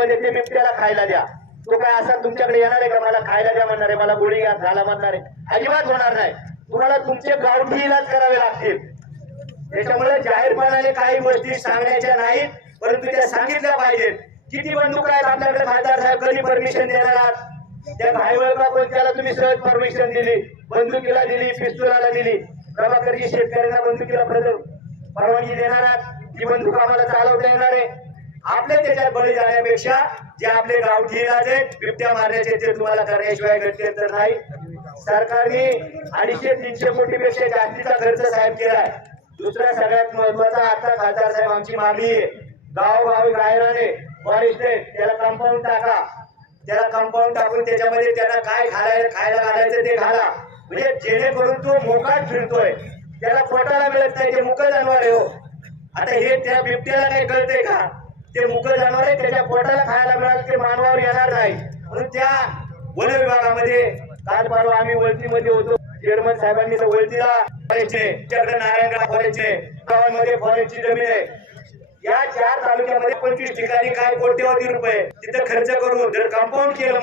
मध्ये ते बिबट्याला खायला द्या. तो काय असा तुमच्याकडे येणार आहे का? मला खायला द्या म्हणणार आहे. मला गोळी घ्या झाला म्हणणार आहे. अजिबात होणार नाही. तुम्हाला तुमचे गावठी इलाज करावे लागतील. त्याच्यामुळे जाहीरपणाने काही गोष्टी सांगण्याच्या नाहीत परंतु त्या सांगितल्या पाहिजेत. किती बंदूक आहेत आपल्याकडे? खासदार साहेब कधी परमिशन देणार आहात? त्या भाईवर का कोणत्याला तुम्ही सहज परमिशन दिली. बंदुकीला दिली पिस्तुलाला दिली. प्रभाकरजी शेतकऱ्यांना बंदुकीला परवानगी देणार आहात? ही बंदूक आम्हाला चालवता येणार आहे. आपले त्याच्यात बळी जाण्यापेक्षा जे आपले गावठी इलाज बिबट्या मारण्याचे ते तुम्हाला करण्याशिवाय घडते तर नाही. सरकारने अडीचशे तीनशे कोटी पेक्षा जास्तीचा खर्च साहेब केलाय. दुसरा सगळ्यात महत्त्वाचा आता खासदार साहेब आमची मागणी आहे. गावोगावी गायराने फॉरेस्ट त्याला कंपाऊंड टाका. त्याला कंपाऊंड टाकून त्याच्यामध्ये त्यांना काय खायला खायला घालायचं ते घाला. म्हणजे जेणेकरून तो मोकाट फिरतोय. त्याला पोटाला मिळत नाही ते मुक जनावर आहे हो. आता हे त्या बिबट्याला काही कळतंय का? ते मुक जाणार आहे त्याच्या पोटाला खायला मिळालं ते मानवावर येणार नाही. म्हणून त्या वन विभागामध्ये काल परवा आम्ही वळतीमध्ये होतो. चेअरमन साहेबांनी वळतीला फॉरेस्टचे नारायणगाव फॉरेस्टचे गावांमध्ये फॉरेस्टची जमीन आहे. या चार तालुक्यामध्ये पंचवीस ठिकाणी काय कोट्यवधी रुपये तिथं खर्च करून जर कंपाऊंड केलं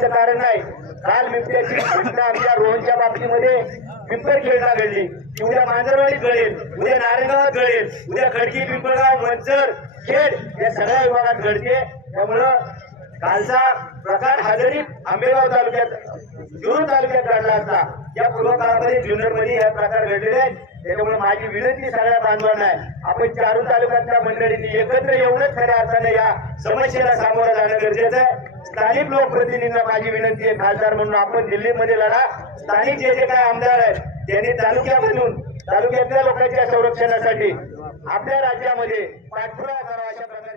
कारण नाही काल बिबट्याची घटना आमच्या रोहनच्या बाबतीमध्ये पिंपर खेळणा घडली. की उद्या मांजरवाडीत घडेल उद्या नारायणगावात घडेल उद्या खडकी पिंपळगाव मंचर खेड या सगळ्या विभागात घडते. त्यामुळं कालचा प्रकार हा आंबेगाव तालुक्यात जुरू तालुक्यात घडला असता या पूर्व काळामध्ये जुन्नरमध्ये हे प्रकार घडलेले आहेत त्याच्यामुळे माझी विनंती सगळ्या बांधवांना आहे. आपण चारू तालुक्यातल्या मंडळींनी एकत्र येऊनच खऱ्या अर्थाने या समस्येला सामोरं जाणं गरजेचं आहे. स्थानिक लोकप्रतिनिधींना माझी विनंती आहे खासदार म्हणून आपण दिल्लीमध्ये लढा. स्थानिक जे जे काय आमदार आहेत त्यांनी तालुक्यामधून तालुक्यातल्या लोकांच्या संरक्षणासाठी आपल्या राज्यामध्ये पाठपुरा करावा अशा प्रकारे